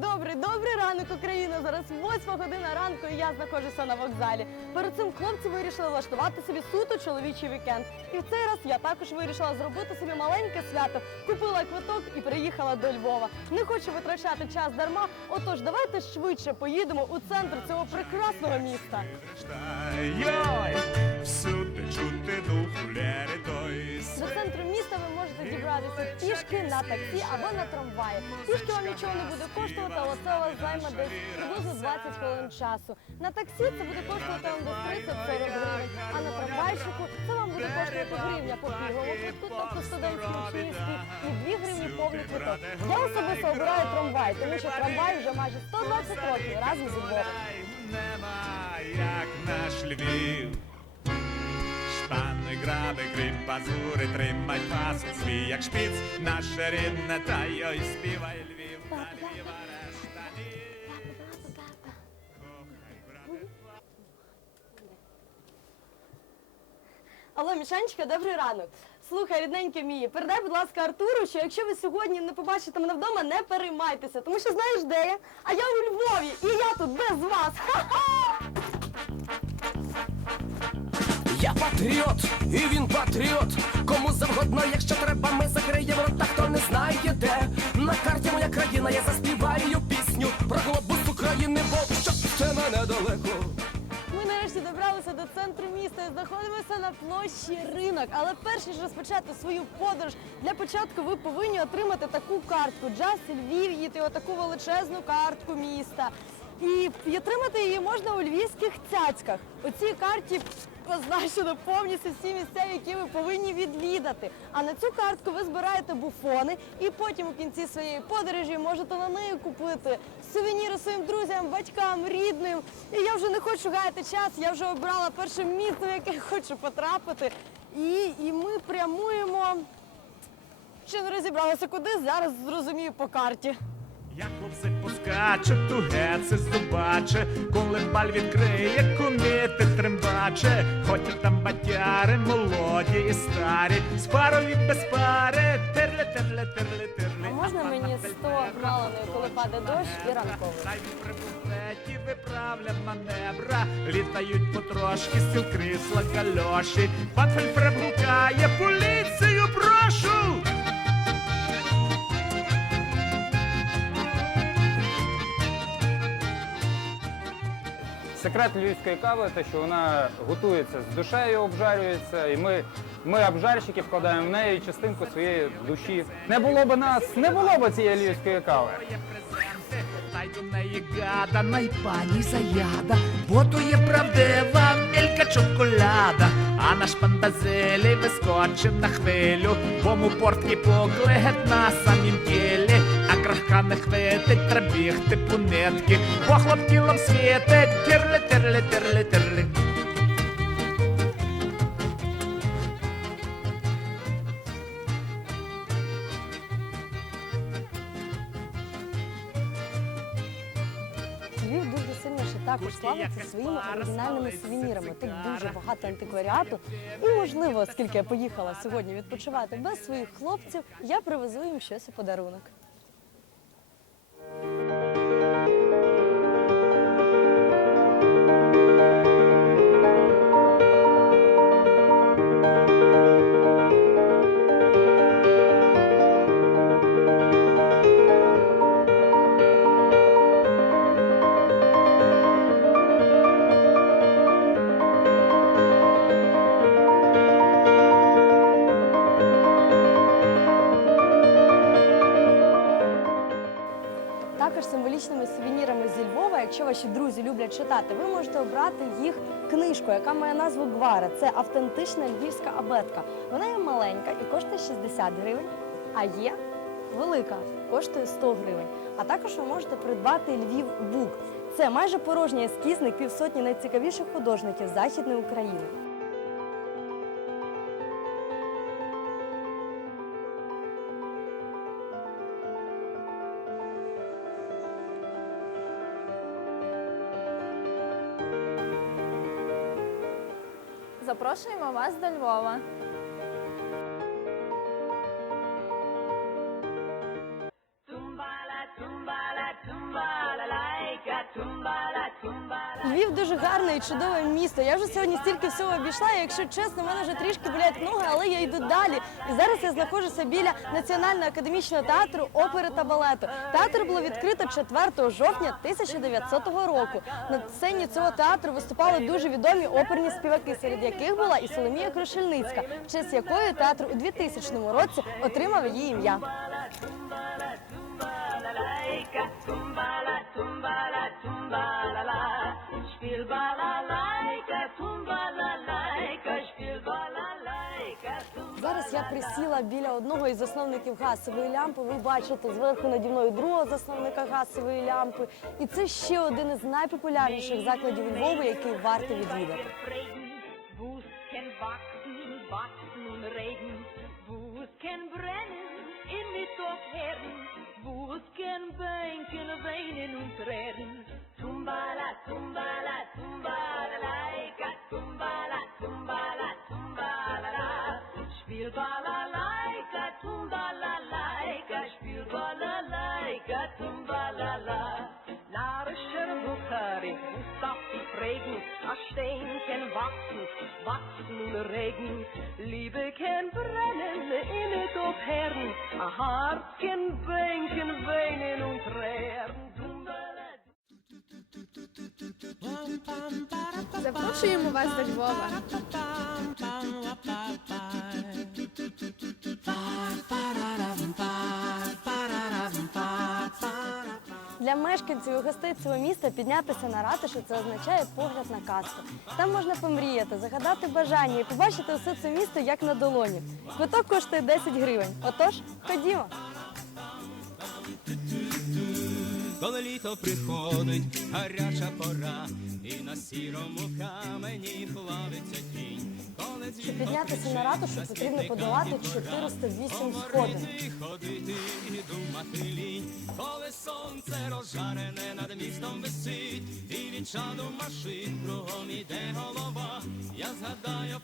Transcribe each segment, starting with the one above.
Добрий, добрий ранок, Україна! Зараз 8 година ранку і я знаходжуся на вокзалі. Перед цим хлопці вирішили влаштувати собі суто чоловічий вікенд. І в цей раз я також вирішила зробити собі маленьке свято. Купила квиток і приїхала до Львова. Не хочу витрачати час дарма. Отож, давайте швидше поїдемо у центр цього прекрасного міста. Всюди чути дух центру міста ви можете дібратися пішки на таксі або на трамваї. Пішки вам нічого не буде коштувати, але це вас займе десь приблизно 20 хвилин часу. На таксі це буде коштувати вам десь 30-40 гривень, а на трамвайчику це вам буде коштувати гривня по пільговому квитку, тобто студентський учнівський, і 2 гривні повний квиток. Я особисто обираю трамвай, тому що трамвай вже майже 120 років разом зі Львовом. нема, як наш Львів. Шпани, граби, гриб, пазури, тримай фасу, свій як шпіц, наше рідне, та йой співай Львів, та Львіва решта ні. Кохай, брате, Алло, Мішанечка, добрий ранок. Слухай, рідненьке мій, передай, будь ласка, Артуру, що якщо ви сьогодні не побачите мене вдома, не переймайтеся, тому що знаєш, де я? А я у Львові, і я тут без вас. Ха-ха! Я патріот, і він патріот. Кому завгодно, якщо треба, ми закриємо рота, хто не знає де. На карті моя країна, я заспіваю пісню про глобус України, бо що це мене далеко. Ми нарешті добралися до центру міста і знаходимося на площі ринок. Але перш ніж розпочати свою подорож, для початку ви повинні отримати таку картку Just Львів, їти отаку величезну картку міста. І отримати її можна у львівських цяцьках. У цій карті позначено повністю всі місця, які ви повинні відвідати. А на цю картку ви збираєте буфони і потім у кінці своєї подорожі можете на неї купити сувеніри своїм друзям, батькам, рідним. І я вже не хочу гаяти час, я вже обрала перше місце, в яке хочу потрапити. І, і ми прямуємо. Ще не розібралася куди, зараз зрозумію по карті. Як хлопці поскаче, тугеце зубаче, коли баль відкриє, куміти трембаче, ходять там батяри, молоді і старі, з парою без пари, терли, терли, терли, терли. А можна мені 100 граленої, коли паде дощ і ранковий? Навіть при буфеті виправлять маневра, літають потрошки, стіл крісла кальоші, патруль прибукає, поліцію прошу! Секрет львівської кави те, що вона готується з душею, обжарюється, і ми, ми обжарщики, вкладаємо в неї частинку своєї душі. Не було б нас, не було б цієї львівської кави. Гада, най пані заяда, бо то є правдива мілька чоколяда, а наш пан Базилій вискочив на хвилю, бо му портки поклегет на самім тілі, а крахка не хвитить, треба бігти по нитки, бо хлоп тілом світить, тирли, тирли, тирли, тирли. Львів дуже також славиться своїми оригінальними сувенірами. Тут дуже багато антикваріату. І можливо, оскільки я поїхала сьогодні відпочивати без своїх хлопців, я привезу їм щось у подарунок. Також символічними сувенірами зі Львова, якщо ваші друзі люблять читати, ви можете обрати їх книжку, яка має назву Гвара. Це автентична львівська абетка. Вона є маленька і коштує 60 гривень, а є велика, коштує 100 гривень. А також ви можете придбати Львів Бук. Це майже порожній ескізник півсотні найцікавіших художників Західної України. Запрошуємо вас до Львова. І чудове місто. Я вже сьогодні стільки всього обійшла. І якщо чесно, мене вже трішки болять ноги, але я йду далі. І зараз я знаходжуся біля Національного академічного театру опери та балету. Театр було відкрито 4 жовтня 1900 року. На сцені цього театру виступали дуже відомі оперні співаки, серед яких була і Соломія Крушельницька, в честь якої театр у 2000 році отримав її ім'я. Я присіла біля одного із засновників газової лямпи. Ви бачите зверху наді мною другого засновника газової лямпи. І це ще один із найпопулярніших закладів у Львові, який варто відвідати. Regen, wo's kann wachsen, wachsen Bukhari, Gustav die Prägen, a Stein kann wachsen, wachsen und regen. Liebe kann brennen, innet auf Herren, a Hart kann bänken, weinen und tränen. Tumbala, Запрошуємо вас до Львова. Для мешканців і гостей цього міста піднятися на ратушу це означає погляд на казку. Там можна помріяти, загадати бажання і побачити усе це місто як на долоні. Квиток коштує 10 гривень. Отож, ходімо. Коли літо приходить, гаряча пора, і на сірому камені плавиться тінь. Коли Щоб піднятися на ратушу, потрібно подолати 408 сходин. ходити і думати лінь, коли сонце розжарене над містом висить, і від чаду машин кругом іде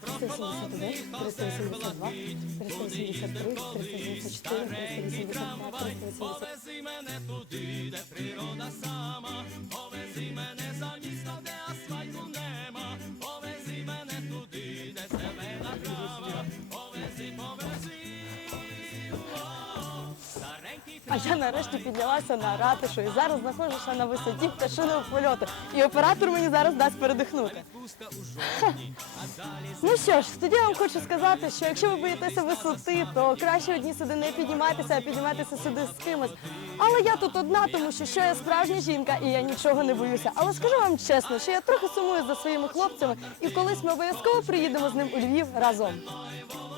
381, 382, 383, 384, 385, 386. Повези мене туди, де природа сама, А я нарешті піднялася на ратушу і зараз знаходжуся на висоті пташиного польоту. І оператор мені зараз дасть передихнути. Ну що ж, тоді я вам хочу сказати, що якщо ви боїтеся висоти, то краще одні сюди не піднімайтеся, а піднімайтеся сюди з кимось. Але я тут одна, тому що, що я справжня жінка і я нічого не боюся. Але скажу вам чесно, що я трохи сумую за своїми хлопцями, і колись ми обов'язково приїдемо з ним у Львів разом.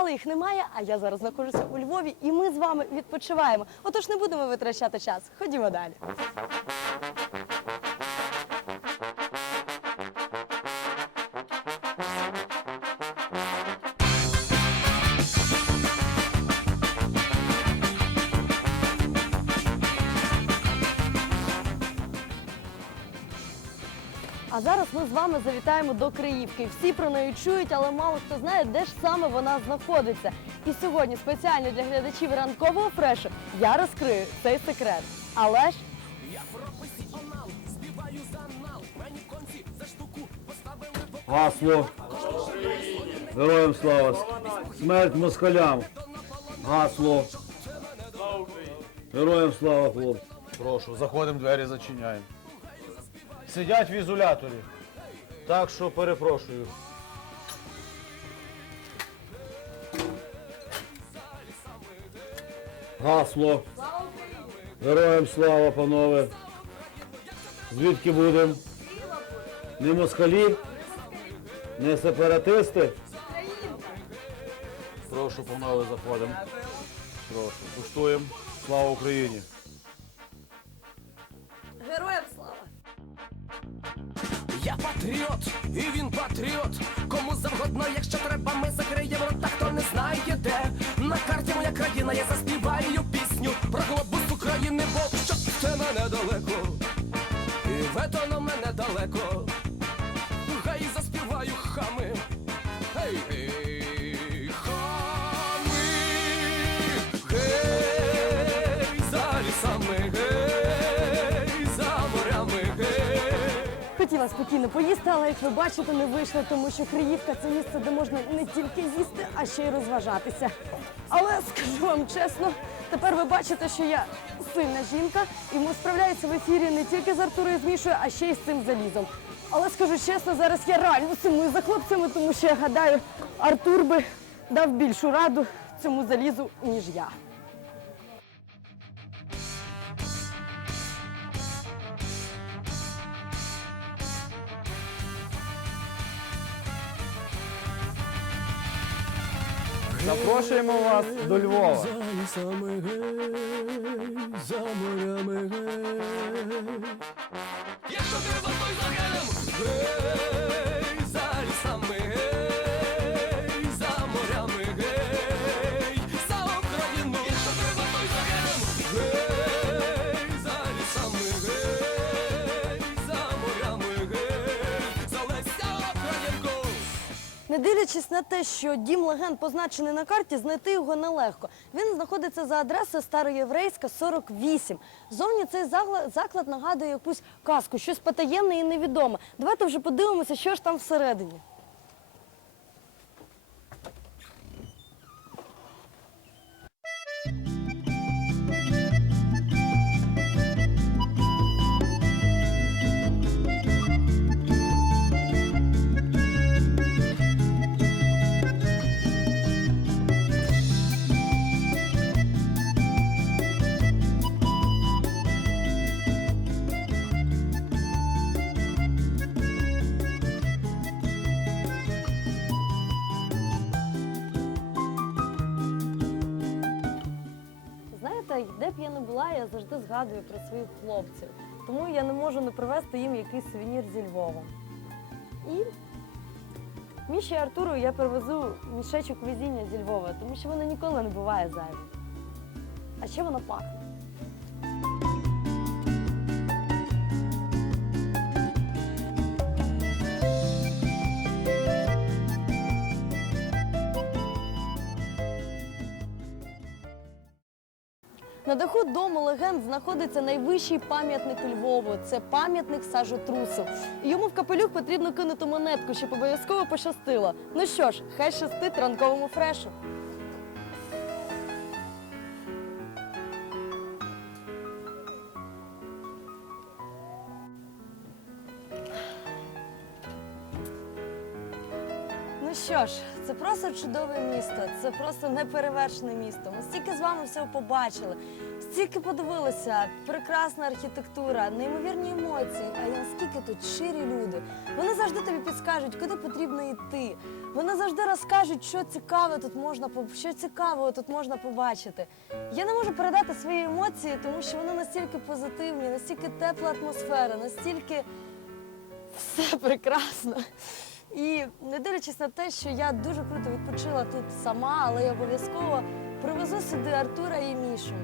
Але їх немає, а я зараз знаходжуся у Львові, і ми з вами відпочиваємо. Отож не будемо витрачати час. Ходімо далі. А зараз ми з вами завітаємо до Криївки. Всі про неї чують, але мало хто знає, де ж саме вона знаходиться. І сьогодні спеціально для глядачів ранкового фрешу я розкрию цей секрет. Але ж Я професіонал, збиваю занал, мені конці за штуку поставили... Гасло. Героям слава. Смерть москалям. Гасло. Героям слава, хлопці. Прошу, заходимо, двері зачиняємо. Сидять в ізоляторі. Так що перепрошую. Гасло. Героям слава, панове. Звідки будемо? Не москалі? Не сепаратисти? Прошу, панове, заходимо. Прошу. Куштуємо. Слава Україні! героям патріот, і він патріот. Кому завгодно, якщо треба, ми закриємо рота, хто не знає де. На карті моя країна, я заспіваю пісню про глобус України, бо що це мене далеко. І вето на мене далеко. Спокійно поїсти, але як ви бачите, не вийшло, тому що Криївка це місце, де можна не тільки їсти, а ще й розважатися. Але скажу вам чесно, тепер ви бачите, що я сильна жінка, і ми справляюся в ефірі не тільки з Артурою з Мішою, а ще й з цим залізом. Але скажу чесно, зараз я реально сумую за хлопцями, тому що я гадаю, Артур би дав більшу раду цьому залізу, ніж я. Запрошуємо вас до Львова. За морями. Якщо треба, то й за гелем. Не дивлячись на те, що дім легенд позначений на карті, знайти його нелегко. Він знаходиться за адресою Староєврейська, 48. Зовні цей заклад нагадує якусь казку, щось потаємне і невідоме. Давайте вже подивимося, що ж там всередині. Завжди згадую про своїх хлопців. Тому я не можу не привезти їм якийсь сувенір зі Львова. І Міші і Артуру я привезу мішечок везіння зі Львова, тому що воно ніколи не буває зайвим. А ще воно пахне. На даху дому легенд знаходиться найвищий пам'ятник Львову. Це пам'ятник сажотрусу. Йому в капелюх потрібно кинути монетку, щоб обов'язково пощастило. Ну що ж, хай щастить ранковому фрешу. Ну що ж, це просто чудове місто, це просто неперевершене місто. Ми стільки з вами всього побачили, стільки подивилися, прекрасна архітектура, неймовірні емоції. А наскільки тут щирі люди. Вони завжди тобі підскажуть, куди потрібно йти. Вони завжди розкажуть, що цікаве тут можна що цікавого тут можна побачити. Я не можу передати свої емоції, тому що вони настільки позитивні, настільки тепла атмосфера, настільки все прекрасно. І не дивлячись на те, що я дуже круто відпочила тут сама, але я обов'язково привезу сюди Артура і Мішу.